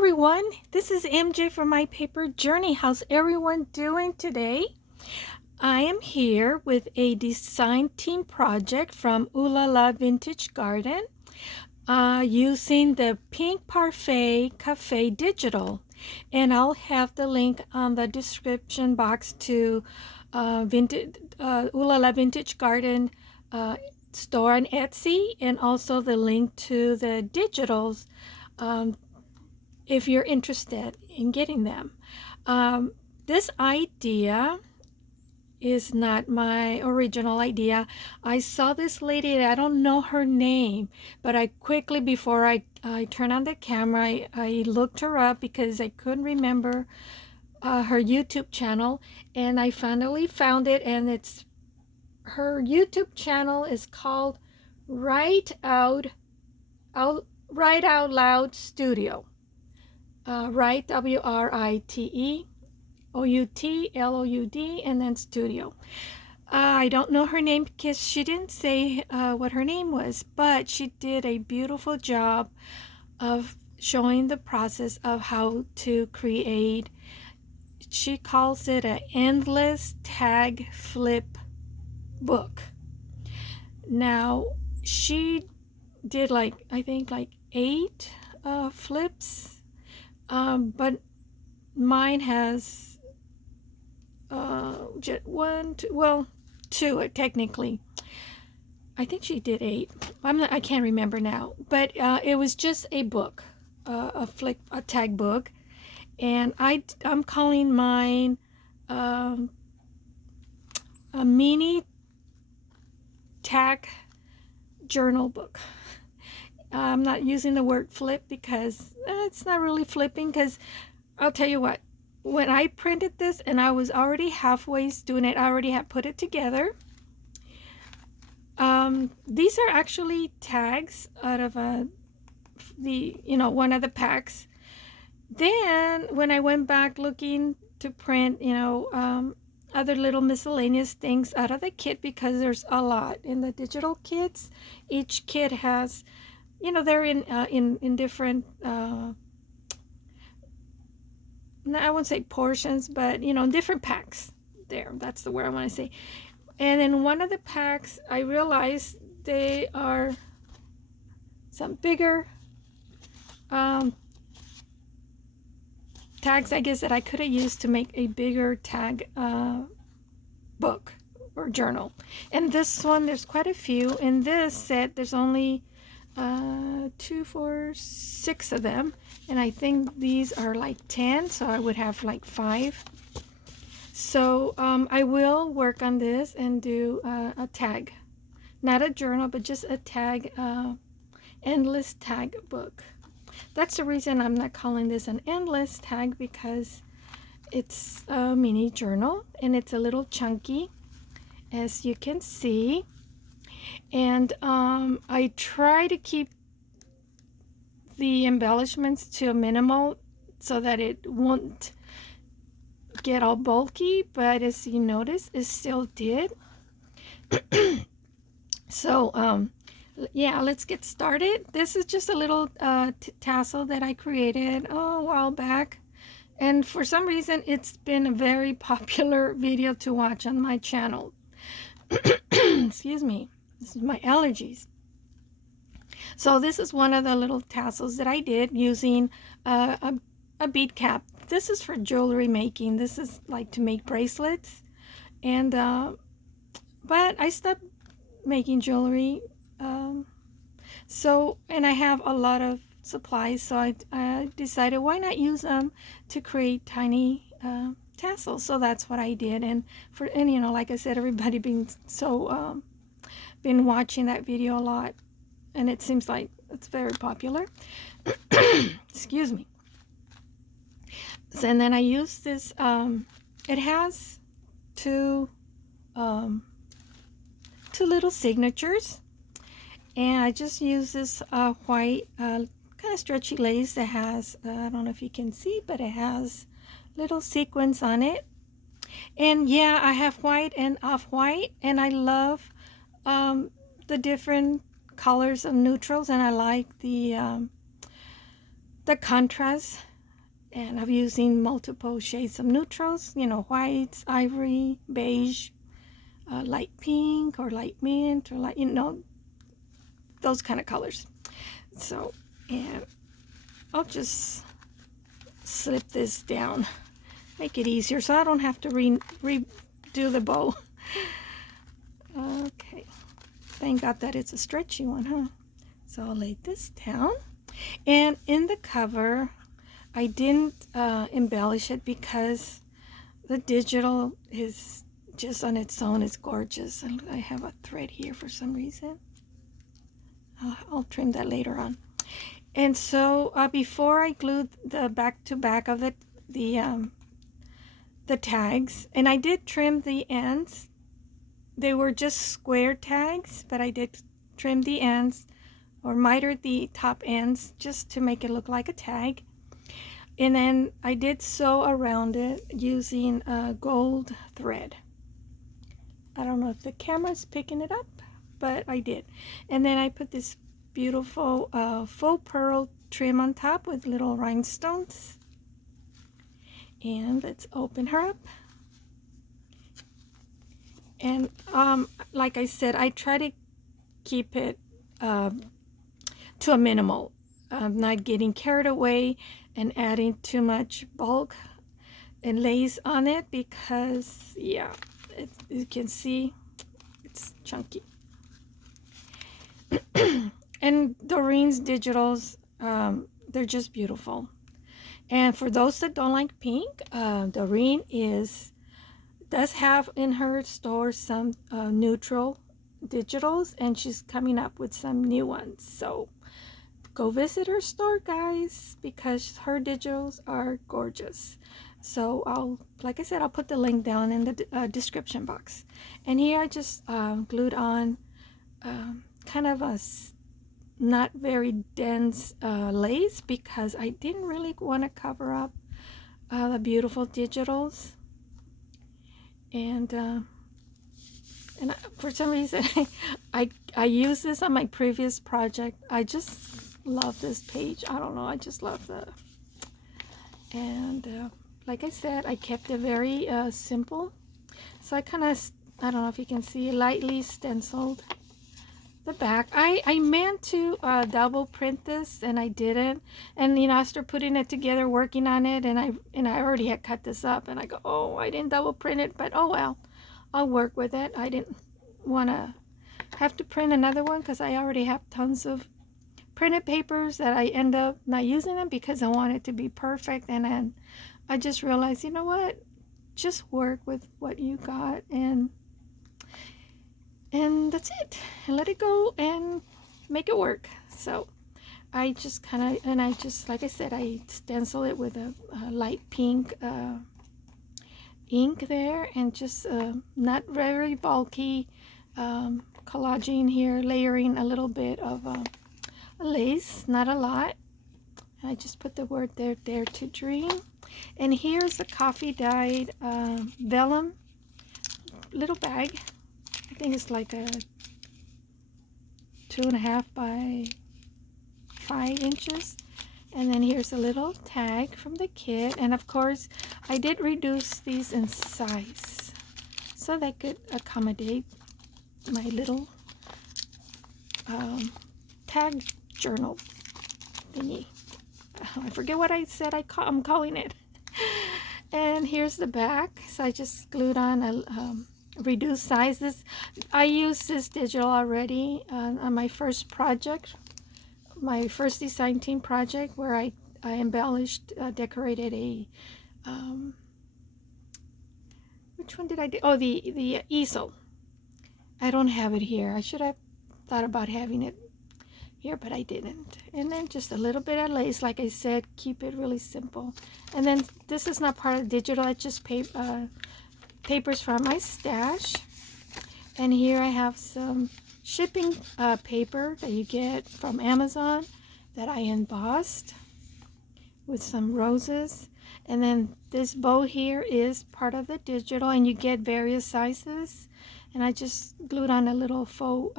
everyone, this is MJ from My Paper Journey. How's everyone doing today? I am here with a design team project from OohLala Vintage Garden using the pink Parfait Cafe Digital. And I'll have the link on the description box to OohLala Vintage Garden store on Etsy, and also the link to the digitals if you're interested in getting them. This idea is not my original idea. I saw this lady, I don't know her name, but I quickly, before I turned on the camera, I looked her up because I couldn't remember her YouTube channel, and I finally found it, and her YouTube channel is called Write Out Loud Studio. Write, WRITE OUTLOUD, and then studio. I don't know her name because she didn't say what her name was, but she did a beautiful job of showing the process of how to create. She calls it an endless tag flip book. Now, she did I think 8 flips, but mine has just 1, 2, well, 2 technically. I think she did 8. I can't remember now, but it was just a book, a tag book, and I'm calling mine a mini tag journal book. I'm not using the word flip because it's not really flipping, because I'll tell you what, when I printed this and I was already halfway doing it, I already had put it together. These are actually tags out of one of the packs. Then when I went back looking to print, other little miscellaneous things out of the kit, because there's a lot in the digital kits. Each kit has, they're in different I won't say portions, but different packs. That's the word I want to say. And in one of the packs, I realized they are some bigger tags, I guess, that I could have used to make a bigger tag book or journal. And this one, there's quite a few. In this set, there's only 2, 4, 6 of them, and I think these are 10, so I would have 5. So I will work on this and do a tag, not a journal, but just a tag, endless tag book. That's the reason I'm not calling this an endless tag, because it's a mini journal and it's a little chunky, as you can see. And I try to keep the embellishments to a minimal so that it won't get all bulky, but as you notice, it still did. So yeah, let's get started. This is just a little tassel that I created a while back, and for some reason it's been a very popular video to watch on my channel. Excuse me, this is my allergies. So this is one of the little tassels that I did using a bead cap. This is for jewelry making. This is to make bracelets, and but I stopped making jewelry. And I have a lot of supplies, so I decided, why not use them to create tiny tassels. So that's what I did. And like I said, everybody been watching that video a lot, and it seems like it's very popular. Excuse me. So, and then I use this, it has two little signatures, and I just use this white kind of stretchy lace that has, I don't know if you can see, but it has little sequins on it. And yeah, I have white and off-white, and I love the different colors of neutrals, and I like the contrast And I'm using multiple shades of neutrals, you know, whites, ivory, beige, light pink or light mint or light, you know, those kind of colors. So, and I'll just slip this down, make it easier so I don't have to redo the bow. Okay, thank God that it's a stretchy one, huh? So I'll lay this down. And in the cover, I didn't embellish it because the digital is just on its own. It's gorgeous. And I have a thread here for some reason. I'll trim that later on. And so before I glued the back to back of the tags, and I did trim the ends. They were just square tags, but I did trim the ends or mitered the top ends just to make it look like a tag. And then I did sew around it using gold thread. I don't know if the camera's picking it up, but I did. And then I put this beautiful faux pearl trim on top with little rhinestones. And let's open her up. And like I said, I try to keep it to a minimal. I'm not getting carried away and adding too much bulk and lace on it because, yeah, you can see it's chunky. And Doreen's digitals, they're just beautiful. And for those that don't like pink, Doreen does have in her store some neutral digitals, and she's coming up with some new ones. So go visit her store, guys, because her digitals are gorgeous. So like I said, I'll put the link down in the description box. And here I just glued on kind of a not very dense lace because I didn't really want to cover up the beautiful digitals. And for some reason I used this on my previous project. I just love this page. I don't know, I just love and like I said, I kept it very simple. So I kind of, I don't know if you can see, lightly stenciled the back. I meant to double print this and I didn't, and you know, I started putting it together, working on it, and I already had cut this up, and I go, oh, I didn't double print it, but oh well, I'll work with it. I didn't want to have to print another one because I already have tons of printed papers that I end up not using them because I want it to be perfect. And then I just realized, you know what, just work with what you got, and that's it, and let it go and make it work. So I just kind of, and I just, like I said, I stencil it with a light pink ink there, and just not very bulky collaging here, layering a little bit of lace, not a lot. I just put the word there, Dare to Dream. And here's a coffee dyed vellum little bag. I think it's like a 2.5 by 5 inches. And then here's a little tag from the kit. And of course, I did reduce these in size so they could accommodate my little tag journal thingy. I forget what I said I'm calling it. And here's the back. So I just glued on a reduced sizes. I used this digital already on my first project, my first design team project, where I embellished, decorated a which one did I do? Oh, the easel. I don't have it here. I should have thought about having it here, but I didn't. And then just a little bit of lace, like I said, keep it really simple. And then this is not part of digital. I just papers from my stash. And here I have some shipping paper that you get from Amazon that I embossed with some roses. And then this bow here is part of the digital, and you get various sizes. And I just glued on a little faux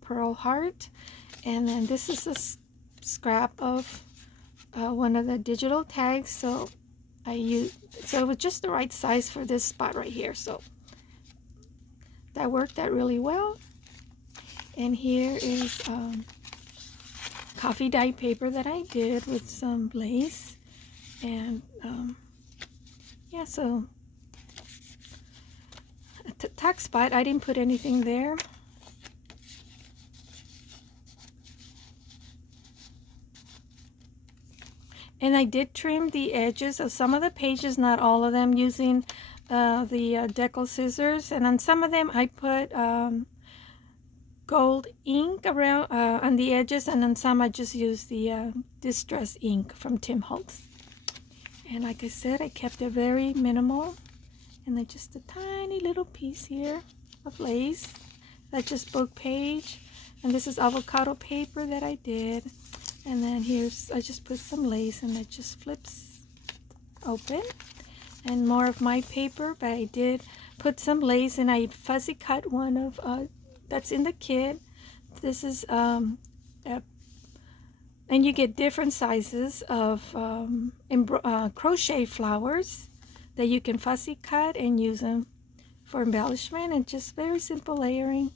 pearl heart. And then this is a scrap of one of the digital tags, so it was just the right size for this spot right here, so that worked out really well. And here is coffee dye paper that I did with some lace, and yeah, so a tack spot, I didn't put anything there. And I did trim the edges of some of the pages, not all of them, using the decal scissors. And on some of them, I put gold ink around on the edges, and on some, I just used the Distress ink from Tim Holtz. And like I said, I kept it very minimal. And then just a tiny little piece here of lace. That's just book page. And this is avocado paper that I did. And then here's, I just put some lace and it just flips open. And more of my paper, but I did put some lace and I fussy cut one of, that's in the kit. This is, and you get different sizes of crochet flowers that you can fussy cut and use them for embellishment, and just very simple layering.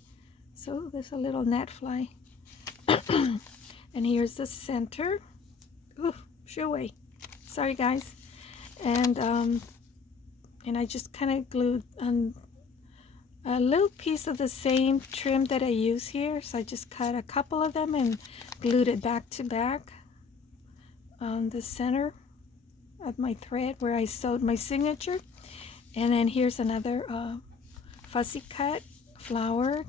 So there's a little gnat fly. And here's the center. Ooh, shoo away. Sorry guys. And I just kind of glued on a little piece of the same trim that I use here. So I just cut a couple of them and glued it back to back on the center of my thread where I sewed my signature. And then here's another fussy cut flower,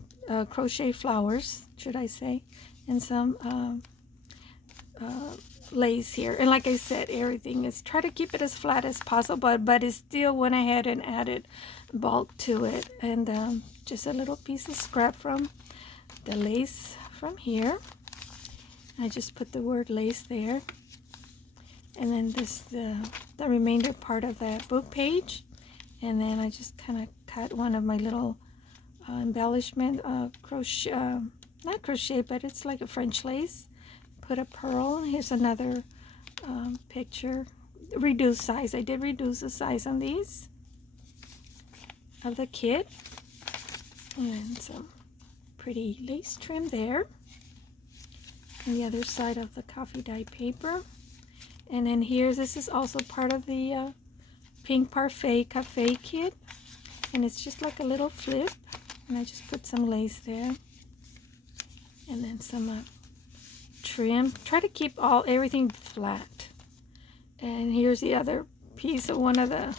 crochet flowers, should I say, and some lace here. And like I said, everything is, try to keep it as flat as possible, but it still went ahead and added bulk to it. And just a little piece of scrap from the lace from here. I just put the word lace there. And then this the remainder part of that book page. And then I just kind of cut one of my little embellishment crochet, not crochet, but it's like a French lace. Put a pearl. Here's another picture, reduced size. I did reduce the size on these of the kit, and some pretty lace trim there. And the other side of the coffee dye paper. And then here, this is also part of the pink Parfait Kit, and it's just like a little flip, and I just put some lace there, and then some trim. Try to keep everything flat. And here's the other piece of one of the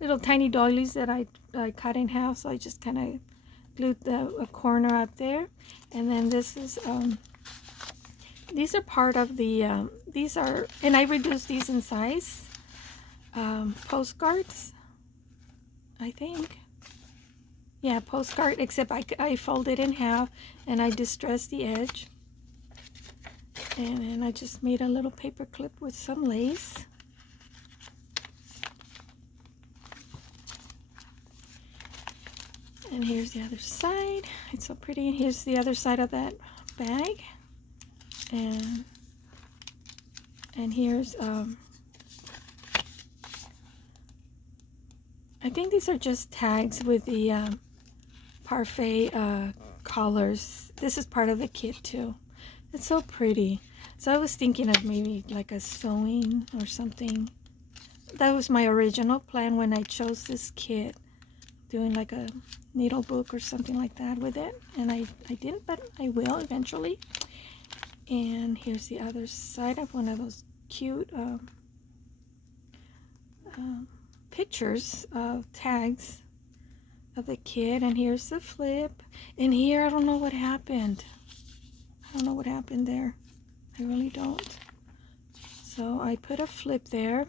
little tiny doilies that I cut in half, so I just kind of glued a corner up there. And then this is these are part of the these are, and I reduced these in size, postcards, I think. Yeah, postcard, except I folded in half and I distressed the edge. And then I just made a little paper clip with some lace. And here's the other side. It's so pretty. And here's the other side of that bag. And here's I think these are just tags with the Parfait collars. This is part of the kit too. It's so pretty. So I was thinking of maybe like a sewing or something. That was my original plan when I chose this kit, doing like a needle book or something like that with it. And I didn't, but I will eventually. And here's the other side of one of those cute pictures of tags of the kid. And here's the flip. And here, I don't know what happened. I don't know what happened there. I really don't. So I put a flip there.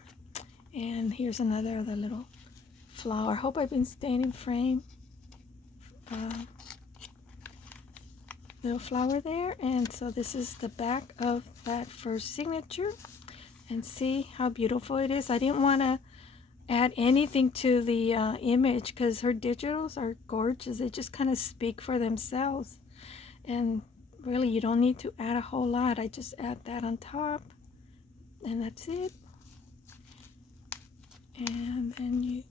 And here's another of the little flower. I hope I've been staying in frame. Little flower there. And so this is the back of that first signature. And see how beautiful it is. I didn't want to add anything to the image because her digitals are gorgeous. They just kind of speak for themselves. And really, you don't need to add a whole lot. I just add that on top, and that's it. And then you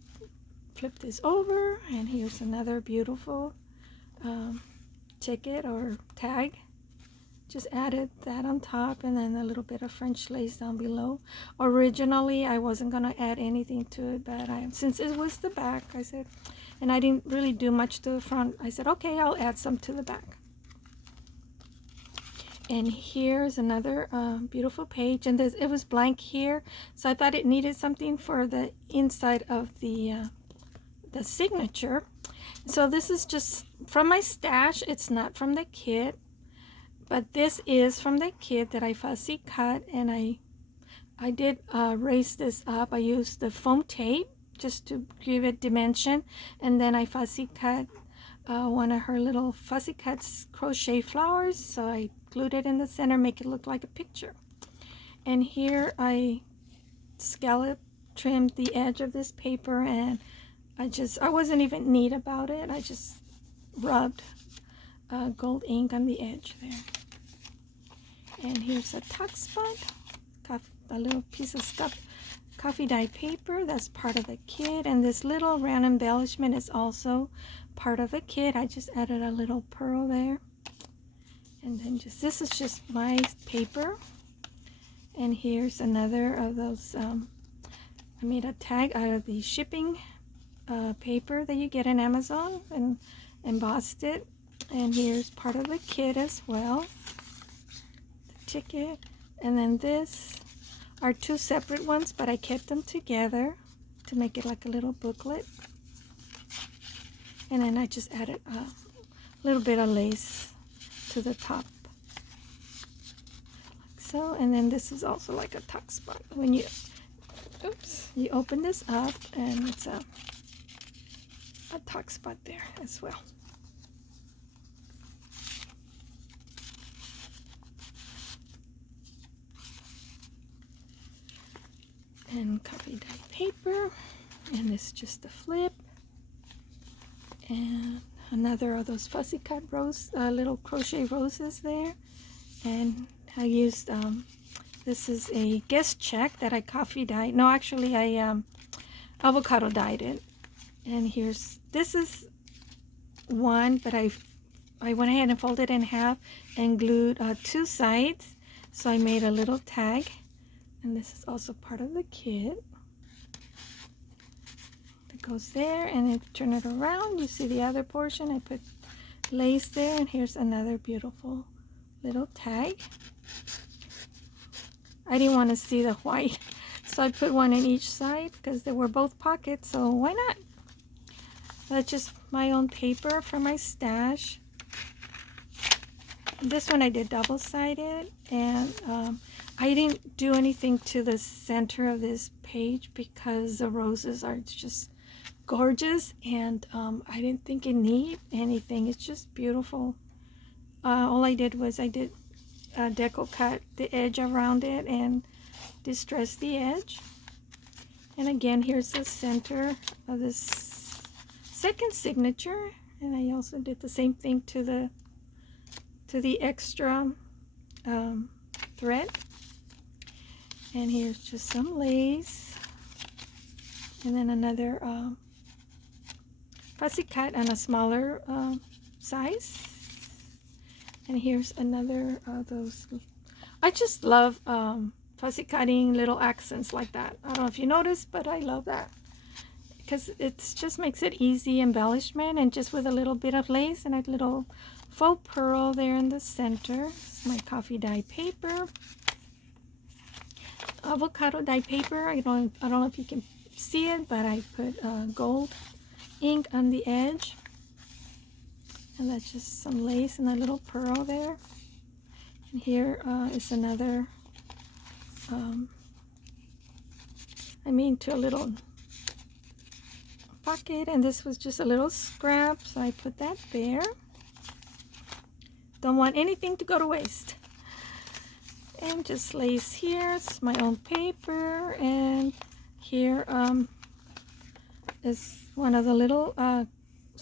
flip this over, and here's another beautiful ticket or tag. Just added that on top, and then a little bit of French lace down below. Originally, I wasn't gonna add anything to it, but since it was the back, I said, and I didn't really do much to the front, I said, okay, I'll add some to the back. And here's another beautiful page, and it was blank here, so I thought it needed something for the inside of the signature. So this is just from my stash. It's not from the kit, but this is from the kit that I fussy cut, and I did raise this up. I used the foam tape just to give it dimension, and then I fussy cut one of her little fussy cuts crochet flowers, so I glued it in the center, make it look like a picture. And here I scallop trimmed the edge of this paper, and I wasn't even neat about it. I just rubbed gold ink on the edge there. And here's a tuck spot, a little piece of coffee dye paper that's part of the kit, and this little round embellishment is also part of the kit. I just added a little pearl there, and then this is just my paper. And here's another of those. I made a tag out of the shipping paper that you get in Amazon and embossed it. And here's part of the kit as well, the ticket. And then this are two separate ones, but I kept them together to make it like a little booklet. And then I just added a little bit of lace to the top, like so. And then this is also like a tuck spot. When you open this up, and it's a tuck spot there as well. And coffee dye paper, and this is just a flip, and another of those fussy cut little crochet roses there. And I used this is a guest check that I coffee dyed. No, actually I avocado dyed it. And this is one, but I went ahead and folded it in half and glued two sides, so I made a little tag. And this is also part of the kit. It goes there, and if you turn it around, you see the other portion. I put lace there, and here's another beautiful little tag. I didn't want to see the white, so I put one in each side because they were both pockets, so why not? That's just my own paper from my stash. This one I did double-sided, and I didn't do anything to the center of this page because the roses are just gorgeous, and I didn't think it needed anything. It's just beautiful. All I did was I did deco cut the edge around it and distress the edge. And again, here's the center of this second signature, and I also did the same thing to the extra thread. And here's just some lace, and then another fussy cut on a smaller size. And here's another of those. I just love fussy cutting little accents like that. I don't know if you noticed, but I love that because it just makes it easy embellishment, and just with a little bit of lace and a little faux pearl there in the center. It's my coffee dye paper. Avocado dye paper. I don't know if you can see it, but I put gold ink on the edge, and that's just some lace and a little pearl there. And here is another to a little pocket, and this was just a little scrap, so I put that there. Don't want anything to go to waste. And just lace here. It's my own paper, and here is one of the little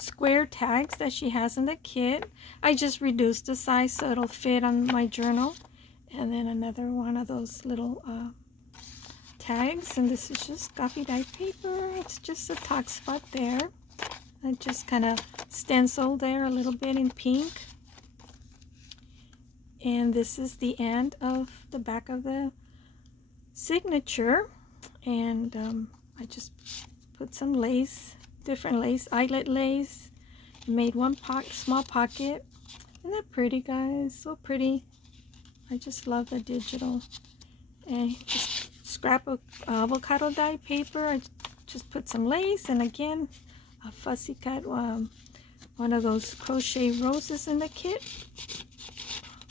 square tags that she has in the kit. I just reduced the size so it'll fit on my journal. And then another one of those little tags, and this is just coffee dye paper. It's just a talk spot there. I just kind of stenciled there a little bit in pink. And this is the end of the back of the signature. And I just put some lace, different lace, eyelet lace. Made one small pocket. Isn't that pretty, guys? So pretty. I just love the digital. And just scrap of avocado dye paper. I just put some lace, and again a fussy cut one of those crochet roses in the kit.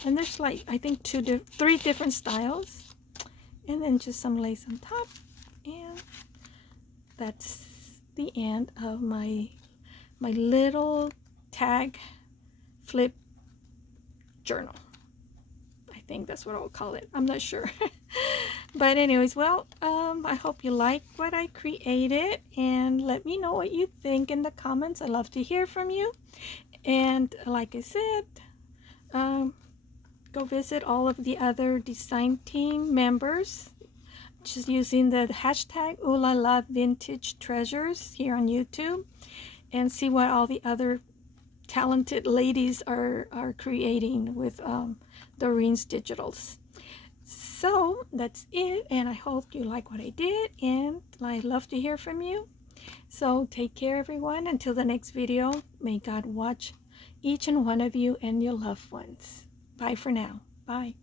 And there's like, I think three different styles, and then just some lace on top. And that's the end of my little tag flip journal. I think that's what I'll call it. I'm not sure. But anyways, well, I hope you like what I created, and let me know what you think in the comments. I love to hear from you. And like I said, go visit all of the other design team members just using the hashtag OohLala Vintage Treasures here on YouTube, and see what all the other talented ladies are creating with Doreen's Digitals. So that's it, and I hope you like what I did, and I love to hear from you. So take care, everyone. Until the next video, may God watch each and one of you and your loved ones. Bye for now. Bye.